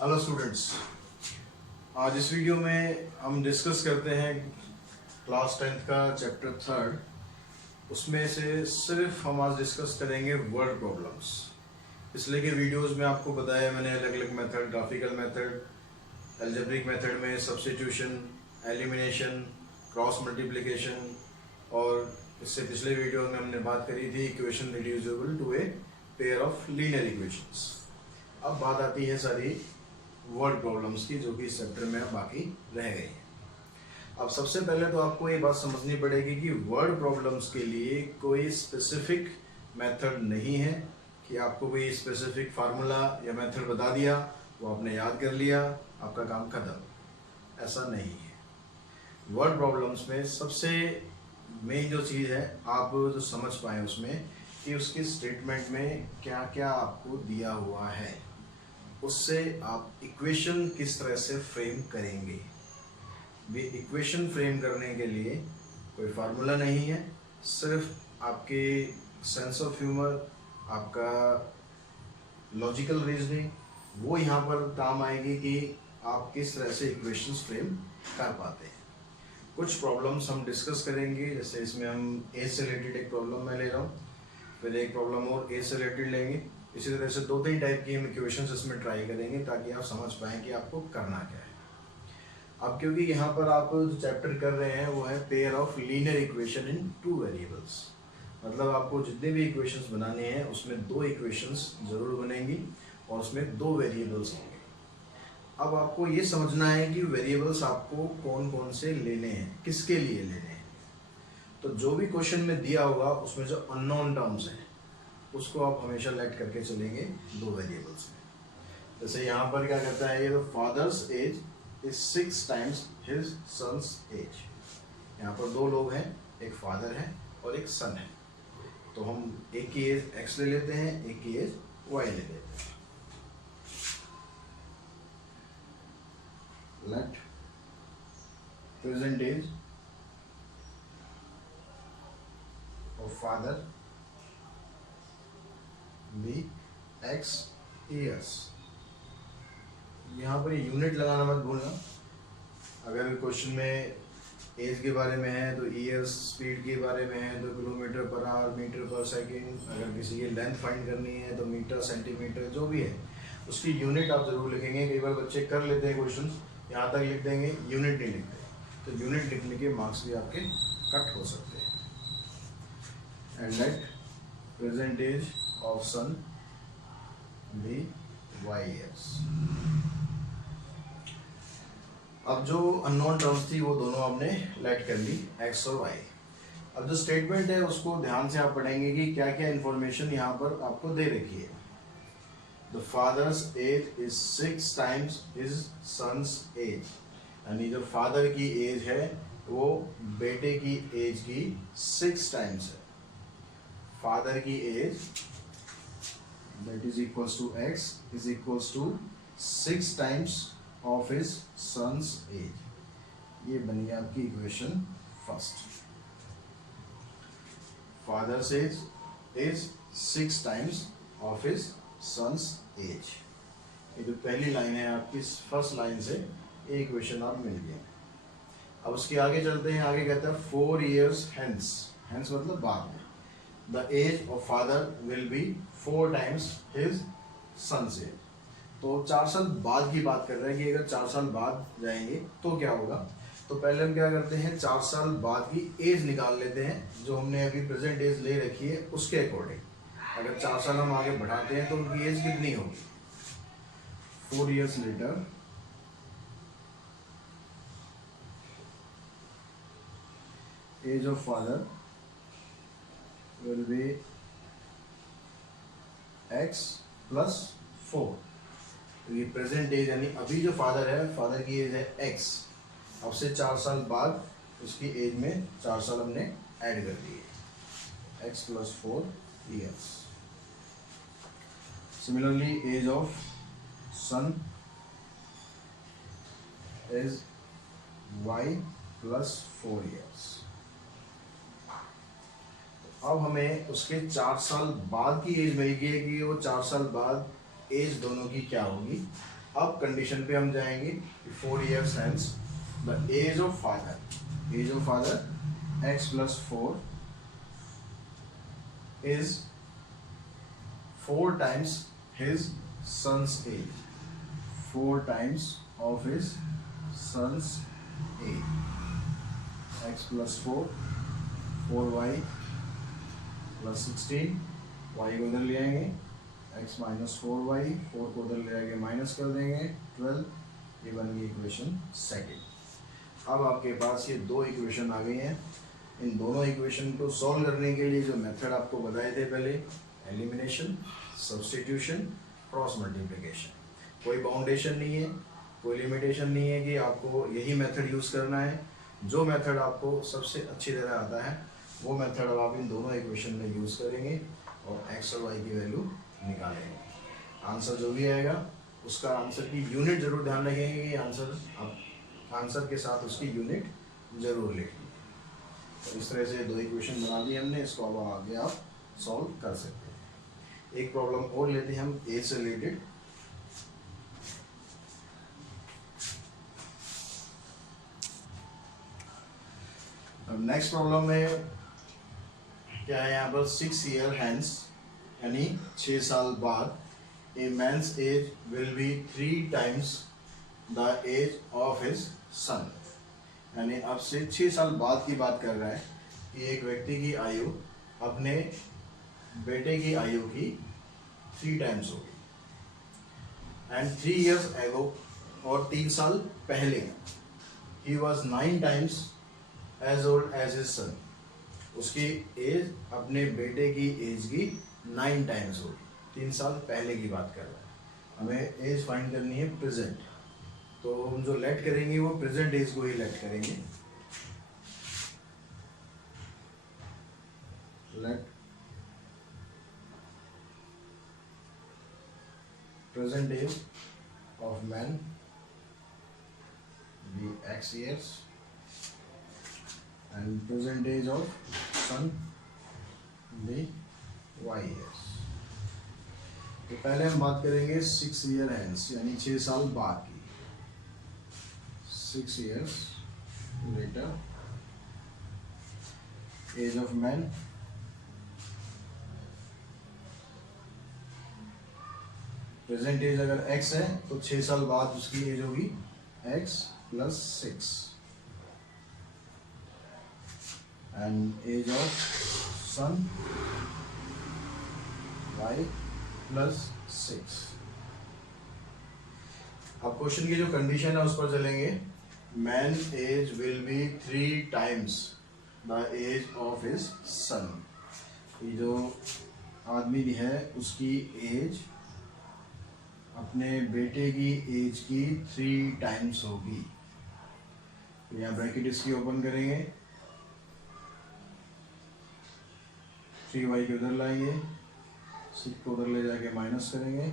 Hello students, आज इस video में हम डिस्कस करते हैं क्लास 10th का चैप्टर 3rd। उसमें से सिर्फ हम आज डिस्कस करेंगे वर्ड प्रॉब्लम्स। पिछले के वीडियोस में आपको बताया मैंने अलग अलग method, graphical method, algebraic method में सब्स्टिट्यूशन, एलिमिनेशन, क्रॉस मल्टीप्लिकेशन, और इससे पिछले वीडियो में हमने बात करी थी equation reducible to a pair of linear equations. अब बात आती है सारी वर्ड प्रॉब्लम्स की, जो कि इस चैप्टर में बाकी रह गई है। अब सबसे पहले तो आपको ये बात समझनी पड़ेगी कि वर्ड प्रॉब्लम्स के लिए कोई स्पेसिफिक मेथड नहीं है कि आपको कोई स्पेसिफिक फार्मूला या मेथड बता दिया, वो आपने याद कर लिया, आपका काम खत्म। ऐसा नहीं है। वर्ड प्रॉब्लम्स में सबसे मेन जो चीज़ है, आप जो समझ पाएँ उसमें कि उसके स्टेटमेंट में क्या क्या आपको दिया हुआ है, उससे आप इक्वेशन किस तरह से फ्रेम करेंगे। भी इक्वेशन फ्रेम करने के लिए कोई फार्मूला नहीं है, सिर्फ आपके सेंस ऑफ ह्यूमर, आपका लॉजिकल रीजनिंग, वो यहाँ पर काम आएगी कि आप किस तरह से इक्वेशंस फ्रेम कर पाते हैं। कुछ प्रॉब्लम्स हम डिस्कस करेंगे, जैसे इसमें हम एज से रिलेटेड एक प्रॉब्लम मैं ले रहा हूँ, फिर एक प्रॉब्लम और एज से रिलेटेड लेंगे। इसी तरह से 2-3 टाइप की हम इक्वेशंस इसमें ट्राई करेंगे ताकि आप समझ पाएँ कि आपको करना क्या है। अब क्योंकि यहाँ पर आप जो चैप्टर कर रहे हैं वो है pair of linear equation in 2 variables, मतलब आपको जितने भी इक्वेशंस बनाने हैं उसमें 2 इक्वेशंस जरूर बनेंगी और उसमें 2 वेरिएबल्स होंगे। अब आपको ये समझना है कि वेरिएबल्स आपको कौन कौन से लेने हैं, किसके लिए लेने हैं। तो जो भी क्वेश्चन में दिया होगा उसमें जो अननोन टर्म्स हैं उसको आप हमेशा लेट करके चलेंगे 2 वेरिएबल्स में। जैसे यहाँ पर क्या कहता है, ये तो father's age is 6 times his son's age. यहाँ पर 2 लोग हैं, एक फादर है और एक सन है। तो हम एक की एज x ले लेते हैं, एक की एज y ले लेते हैं। Let present age of father be x years। यहाँ पर यूनिट लगाना मत भूलना। अगर क्वेश्चन में एज के बारे में है तो ईयर्स, स्पीड के बारे में है तो किलोमीटर पर आवर, मीटर पर सेकंड, अगर किसी की लेंथ फाइंड करनी है तो मीटर, सेंटीमीटर, जो भी है उसकी यूनिट आप जरूर लिखेंगे। कई बार बच्चे कर लेते हैं क्वेश्चन, यहाँ तक लिख देंगे, यूनिट नहीं लिखते, तो यूनिट लिखने के मार्क्स भी आपके कट हो सकते हैं। And let present age of son be y years। अब जो अननोन टर्म्स थी वो दोनों हमने लेट कर ली, x और y। अब जो स्टेटमेंट है उसको ध्यान से आप पढ़ेंगे कि क्या क्या इंफॉर्मेशन यहाँ पर आपको दे रखी है। The father's age is 6 times his son's age, यानी जो फादर की एज है वो बेटे की एज की 6 टाइम्स है। फादर की as that is equals to x is equals to 6 times of his son's age। ये बनी आपकी equation first. Father's age is 6 times of his son's age. ये जो पहली लाइन है आपकी, फर्स्ट लाइन से ये इक्वेशन आप मिल गया। अब उसके आगे चलते हैं, आगे कहता है 4 years hence, hence मतलब बाद में, the age of father will be 4 times his son's age। तो 4 साल बाद की बात कर रहे हैं कि अगर 4 साल बाद जाएंगे तो क्या होगा। तो पहले हम क्या करते हैं, 4 साल बाद की एज निकाल लेते हैं, जो हमने अभी प्रेजेंट एज ले रखी है उसके अकॉर्डिंग। अगर 4 साल हम आगे बढ़ाते हैं तो उनकी एज कितनी होगी। 4 years later age of father will be x plus 4। तो ये प्रेजेंट एज यानी अभी जो फादर है, फादर की एज है x, अब से 4 साल बाद उसकी एज में 4 साल हमने ऐड कर दिए, x plus 4 years। Similarly age of son is y plus 4 years। अब हमें उसके 4 साल बाद की एज मिल गई है कि वो 4 साल बाद एज दोनों की क्या होगी। अब कंडीशन पे हम जाएंगे कि 4 years hence the age of father x plus 4 is 4 times his son's age, 4 times of his son's age, x plus 4, 4y plus 16, y को उधर ले आएंगे, x minus 4y, 4 को उधर ले आके माइनस कर देंगे 12, ये बन गई इक्वेशन सेकेंड। अब आपके पास ये दो इक्वेशन आ गई हैं। इन दोनों इक्वेशन को सॉल्व करने के लिए जो मेथड आपको बताए थे पहले, एलिमिनेशन, सब्स्टिट्यूशन, क्रॉस मल्टीप्लिकेशन, कोई बाउंडेशन नहीं है, कोई लिमिटेशन नहीं है कि आपको यही मेथड यूज़ करना है। जो मेथड आपको सबसे अच्छी तरह आता है वो मेथड अब आप इन दोनों इक्वेशन में यूज़ करेंगे और x और y की वैल्यू निकालेंगे। आंसर जो भी आएगा उसका आंसर की यूनिट जरूर ध्यान रखेंगे कि आंसर के साथ उसकी यूनिट जरूर लिखेंगे। तो इस तरह से दो इक्वेशन बना दी हमने, इसको अब आगे आप सॉल्व कर सकते हैं। एक प्रॉब्लम और लेते हैं हम एज से रिलेटेड। अब नेक्स्ट प्रॉब्लम में क्या है, यहाँ पर 6 year hence यानी 6 साल बाद a man's age will be 3 times the age of his son. यानी अब से 6 साल बाद की बात कर रहा है कि एक व्यक्ति की आयु अपने बेटे की आयु की 3 times होगी। एंड 3 years ago, और 3 साल पहले ही was 9 times age old age his son. उसकी एज अपने बेटे की एज की 9 times होगी। 3 साल पहले की बात कर रहा है। हमें एज फाइंड करनी है प्रेजेंट, तो हम जो लेट करेंगे वो प्रेजेंट एज को ही लेट करेंगे। Let present age of man be x years and present age of son be y years। तो पहले हम बात करेंगे 6 year hence यानी 6 साल बाद की। 6 years later age of man present age अगर x है तो 6 साल बाद उसकी एज होगी x plus 6 and age of son y plus 6। अब क्वेश्चन की जो कंडीशन है उस पर चलेंगे। Man age will be 3 times the age of his son. ये जो आदमी है उसकी एज अपने बेटे की एज की 3 times होगी। यहाँ ब्रैकेट इसकी ओपन करेंगे, 3y को उधर लाएंगे, 6 को उधर ले जाके माइनस करेंगे,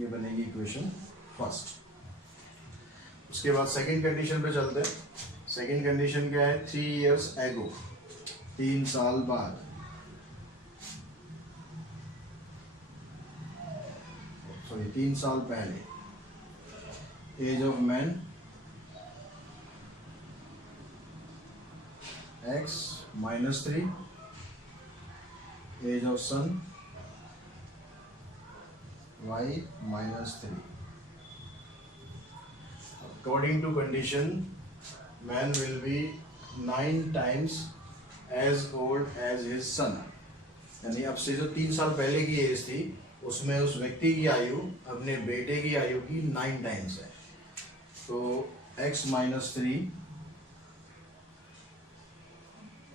ये बनेगी इक्वेशन फर्स्ट। उसके बाद सेकंड कंडीशन पे चलते हैं। सेकंड कंडीशन क्या है, 3 years ago 3 साल बाद, सॉरी 3 साल पहले, age of man x minus 3, age of son y minus 3। According to condition, man will be 9 times as old as his son। यानी अब से जो 3 साल पहले की एज थी उसमें उस व्यक्ति की आयु अपने बेटे की आयु की 9 times है। तो x minus 3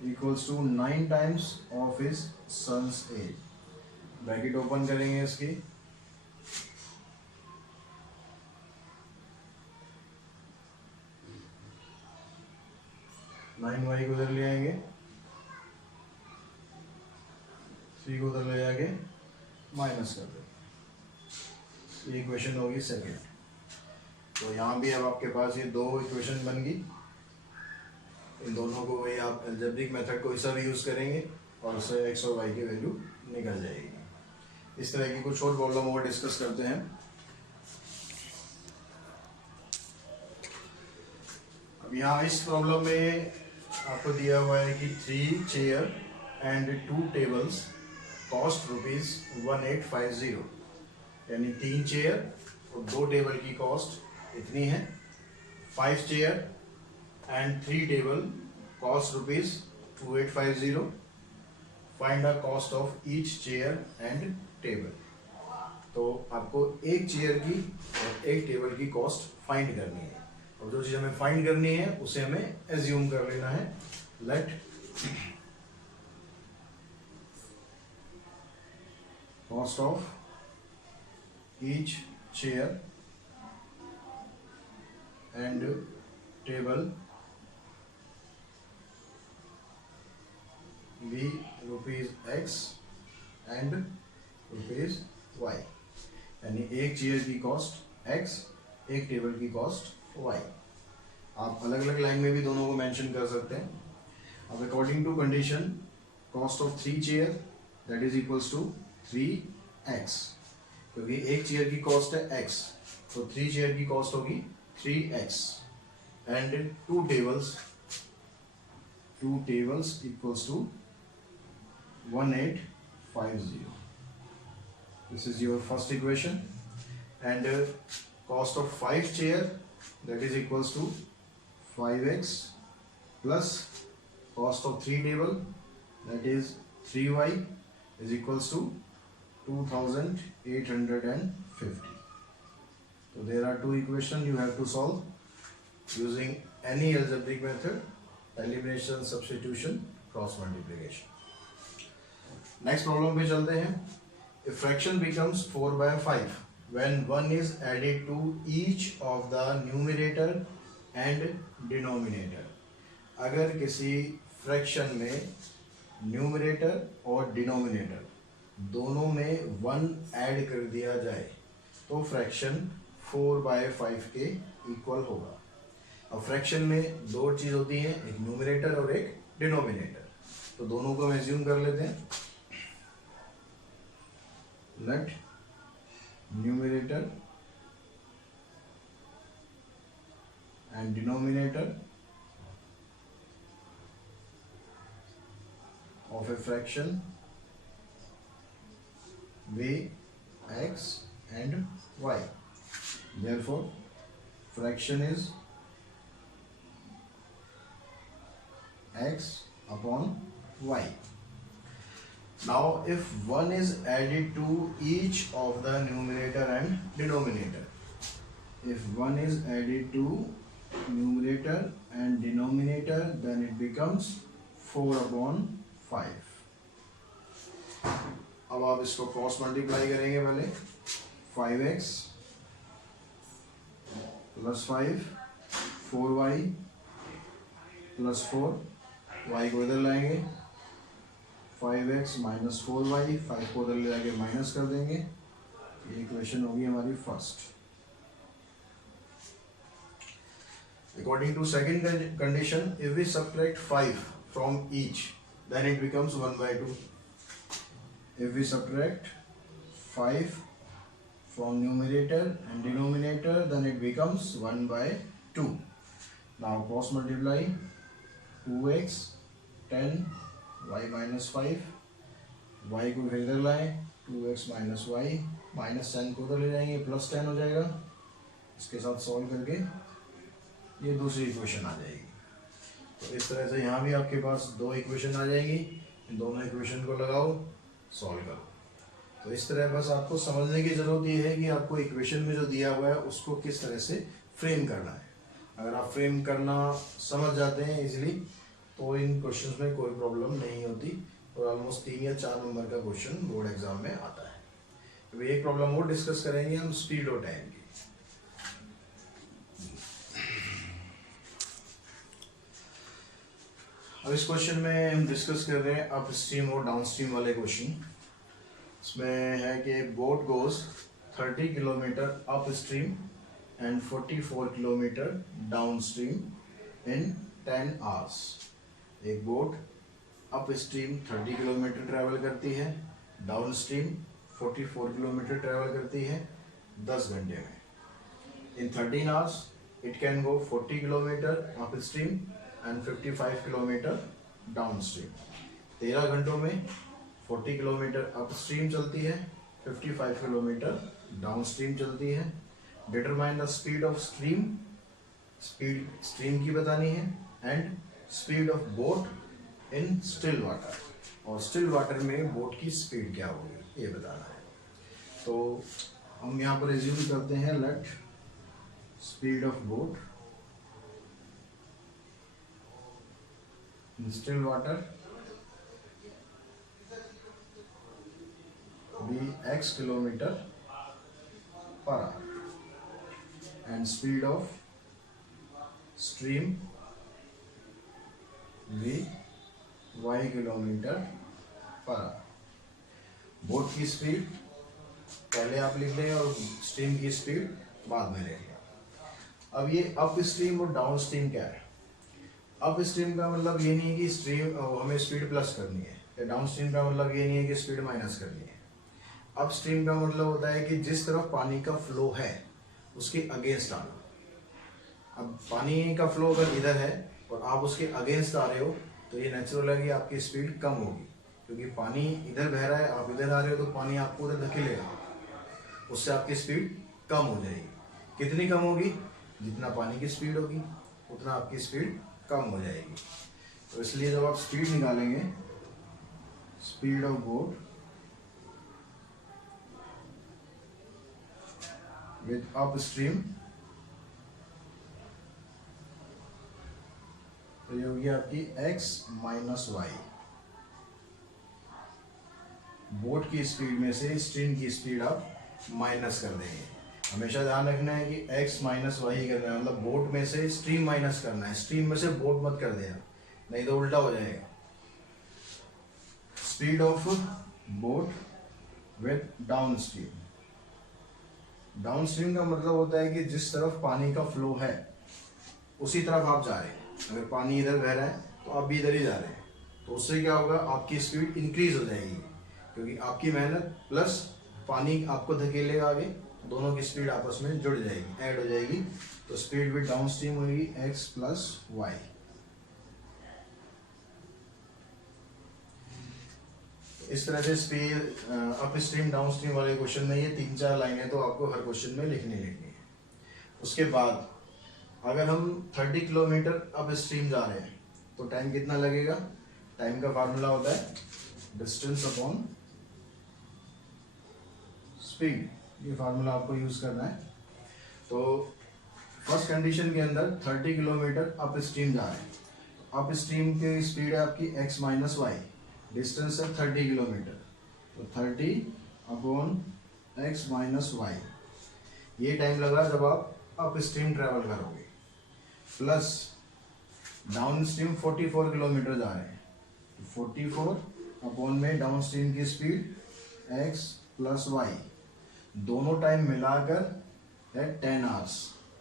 equals to 9 times of his son's age। Bracket open करेंगे इसकी, नाइन वाई को उधर ले आएंगे, 3 को उधर ले जाके माइनस कर दो। ये इक्वेशन होगी सेकेंड। तो यहाँ भी अब आपके पास ये दो इक्वेशन बन गई। इन दोनों को वही आप अलजेब्रिक मेथड को ऐसा भी यूज़ करेंगे और उससे एक्स और वाई की वैल्यू निकल जाएगी। इस तरह की कुछ और प्रॉब्लम और डिस्कस करते हैं। अब यहाँ इस प्रॉब्लम में आपको दिया हुआ है कि 3 चेयर एंड 2 टेबल्स कॉस्ट ₹1850, यानी 3 चेयर और 2 टेबल की कॉस्ट इतनी है। 5 chair and 3 table cost ₹2850। Find the cost of each chair and table. तो आपको एक चेयर की और एक टेबल की कॉस्ट फाइंड करनी है, और जो चीज हमें फाइंड करनी है उसे हमें एज्यूम कर लेना है। Let cost of each chair and table be ₹X and ₹Y, यानी एक चेयर की कॉस्ट X, एक टेबल की कॉस्ट Y। आप अलग अलग लाइन में भी दोनों को मेंशन कर सकते हैं। अब according to condition cost of 3 chair that is equals to 3x, क्योंकि एक चेयर की कॉस्ट है x, तो 3 चेयर की कॉस्ट होगी 3x and 2 tables equals to 1850. This is your first equation. And cost of 5 chair that is equals to 5x plus cost of 3 table that is 3y is equals to 2850. So there are 2 equations you have to solve using any algebraic method: elimination, substitution, cross multiplication. Next problem पे चलते हैं। A fraction becomes 4/5 when 1 is added to each of the numerator and denominator. अगर किसी fraction में numerator और denominator दोनों में 1 add कर दिया जाए तो फ्रैक्शन 4/5 के इक्वल होगा। अब फ्रैक्शन में दो चीज होती हैं, एक न्यूमरेटर और एक डिनोमिनेटर, तो दोनों को हम एज्यूम कर लेते हैं। Let numerator and denominator of a fraction be x and y. Therefore, fraction is x upon y. Now if 1 is added to each of the numerator and denominator, if 1 is added to numerator and denominator, then it becomes 4/5. अब आप इसको cross multiply करेंगे पहले। 5x plus 5 4y plus 4, y को इधर लाएंगे, 5x minus 4y, 5 को उधर ले जाके माइनस कर देंगे। ये इक्वेशन होगी हमारी first. According to second condition, if we subtract 5 from each, then it becomes 1/2. If we subtract 5 from numerator and denominator, then it becomes 1/2. Now cross multiply 2x 10 y minus 5, y को इधर लाएं, 2x minus y, minus 10 को उधर ले जाएंगे, plus 10 हो जाएगा। इसके साथ सॉल्व करके ये दूसरी इक्वेशन आ जाएगी। तो इस तरह से यहाँ भी आपके पास 2 इक्वेशन आ जाएंगी, इन दोनों इक्वेशन को लगाओ, सॉल्व करो। तो इस तरह बस आपको समझने की ज़रूरत ये है कि आपको इक्वेशन में जो दिया हुआ है उसको किस तरह से फ्रेम करना है। अगर आप फ्रेम करना समझ जाते हैं इजीली, तो इन क्वेश्चंस में कोई प्रॉब्लम नहीं होती और ऑलमोस्ट 3 या 4 नंबर का क्वेश्चन बोर्ड एग्जाम में आता है। अभी एक प्रॉब्लम और डिस्कस करेंगे हम, स्पीड और टाइम की। अब इस क्वेश्चन में हम डिस्कस कर रहे हैं अप स्ट्रीम और डाउन स्ट्रीम वाले क्वेश्चन। इसमें है कि boat goes 30 kilometer upstream and 44 kilometer downstream in 10 hours. एक boat upstream 30 kilometer travel करती है, डाउन स्ट्रीम 44 किलोमीटर ट्रैवल करती है 10 घंटे में। इन 13 hours it can go 40 kilometre upstream and 55 kilometre down stream. 13 घंटों में 40 kilometre up stream चलती है, 55 किलोमीटर डाउन स्ट्रीम चलती है। Determine the speed of stream, speed stream की बतानी है, and speed of boat in still water, और स्टिल वाटर में बोट की स्पीड क्या होगी ये बताना है। तो हम यहाँ पर रिज्यूम करते हैं, let speed of boat in still water be x kilometer per hour and speed of stream be y kilometer per hour। Boat की स्पीड पहले आप लिख लें और स्ट्रीम की स्पीड बाद में लिख लें। अब ये अप स्ट्रीम और डाउन स्ट्रीम क्या है? अप स्ट्रीम का मतलब ये नहीं है कि स्ट्रीम हमें स्पीड प्लस करनी है, या डाउन स्ट्रीम का मतलब ये नहीं है कि स्पीड माइनस करनी है। अप स्ट्रीम का मतलब होता है कि जिस तरफ पानी का फ्लो है उसके अगेंस्ट आना। अब पानी का फ्लो अगर इधर है और आप उसके अगेंस्ट आ रहे हो तो ये नेचुरल है कि आपकी स्पीड कम होगी, क्योंकि पानी इधर बह रहा है, आप इधर आ रहे हो तो पानी आपको उधर धकेलेगा, उससे आपकी स्पीड कम हो जाएगी। कितनी कम होगी? जितना पानी की स्पीड होगी उतना आपकी स्पीड कम हो जाएगी। तो इसलिए जब आप स्पीड निकालेंगे, speed of boat with upstream, तो ये होगी आपकी x माइनस वाई। बोट की स्पीड में से स्ट्रीम की स्पीड आप माइनस कर देंगे। हमेशा ध्यान रखना है कि x माइनस वाई करना है, मतलब बोट में से स्ट्रीम माइनस करना है, स्ट्रीम में से बोट मत कर देना, नहीं तो उल्टा हो जाएगा। Speed of boat with down stream. Down stream का मतलब होता है कि जिस तरफ पानी का फ्लो है उसी तरफ आप जा रहे हैं। अगर पानी इधर बह रहा है तो आप भी इधर ही जा रहे हैं, तो उससे क्या होगा, आपकी स्पीड इंक्रीज हो जाएगी, क्योंकि आपकी मेहनत प्लस पानी आपको धकेलेगा आगे, दोनों की स्पीड आपस में जुड़ जाएगी, ऐड हो जाएगी। तो स्पीड विद डाउन स्ट्रीम होगी x प्लस वाई। इस तरह से speed up stream down stream वाले क्वेश्चन में ये 3-4 लाइनें तो आपको हर क्वेश्चन में लिखनी है। उसके बाद अगर हम 30 किलोमीटर अप स्ट्रीम जा रहे हैं तो टाइम कितना लगेगा? टाइम का फार्मूला होता है डिस्टेंस अपॉन स्पीड, ये फार्मूला आपको यूज करना है। तो फर्स्ट कंडीशन के अंदर 30 किलोमीटर अप स्ट्रीम जा रहे हैं, अप स्ट्रीम की स्पीड है आपकी x माइनस वाई, डिस्टेंस है 30 किलोमीटर, तो 30 अपॉन x माइनस वाई, ये टाइम लगा जब आप अप स्ट्रीम ट्रैवल करोगे। प्लस डाउन स्ट्रीम 44 किलोमीटर जा रहे हैं, 44 अपॉन में डाउन स्ट्रीम की स्पीड x प्लस वाई, दोनों टाइम मिलाकर है 10 आवर्स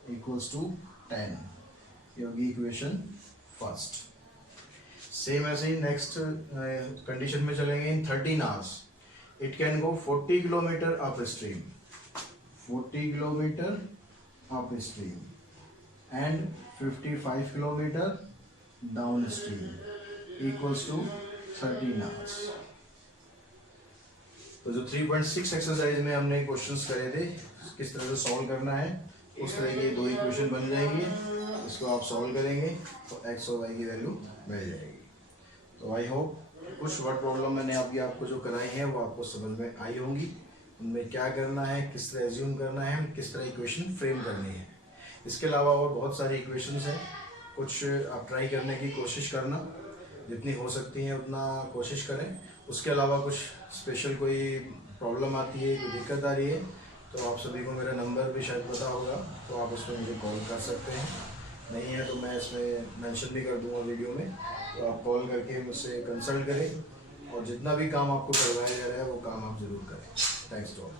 इक्वल्स टू 10, ये होगी इक्वेशन फर्स्ट। सेम ऐसे ही नेक्स्ट कंडीशन में चलेंगे। In 13 hours it can go 40 kilometre upstream, 40 kilometre upstream and 55 kilometre downstream equals to 13 hours. तो जो 3.6 एक्सरसाइज में हमने क्वेश्चंस करे थे, किस तरह से सॉल्व करना है, उस तरह के 2 इक्वेशन बन जाएंगे। इसको आप सॉल्व करेंगे तो x और y की वैल्यू मिल जाएगी। तो आई होप कुछ वर्ड प्रॉब्लम मैंने आपको जो कराई है वो आपको समझ में आई होंगी। उनमें क्या करना है, किस तरह एज्यूम करना है, किस तरह इक्वेशन फ्रेम करनी है। इसके अलावा और बहुत सारी इक्वेशंस हैं, कुछ आप ट्राई करने की कोशिश करना, जितनी हो सकती है उतना कोशिश करें। उसके अलावा कुछ स्पेशल कोई प्रॉब्लम आती है, कोई दिक्कत आ रही है, तो आप सभी को मेरा नंबर भी शायद पता होगा, तो आप उस पर मुझे कॉल कर सकते हैं। नहीं है तो मैं इसमें मेंशन भी कर दूंगा वीडियो में, तो आप कॉल करके मुझसे कंसल्ट करें और जितना भी काम आपको करवाया जा रहा है वो काम आप ज़रूर करें। Thanks to all.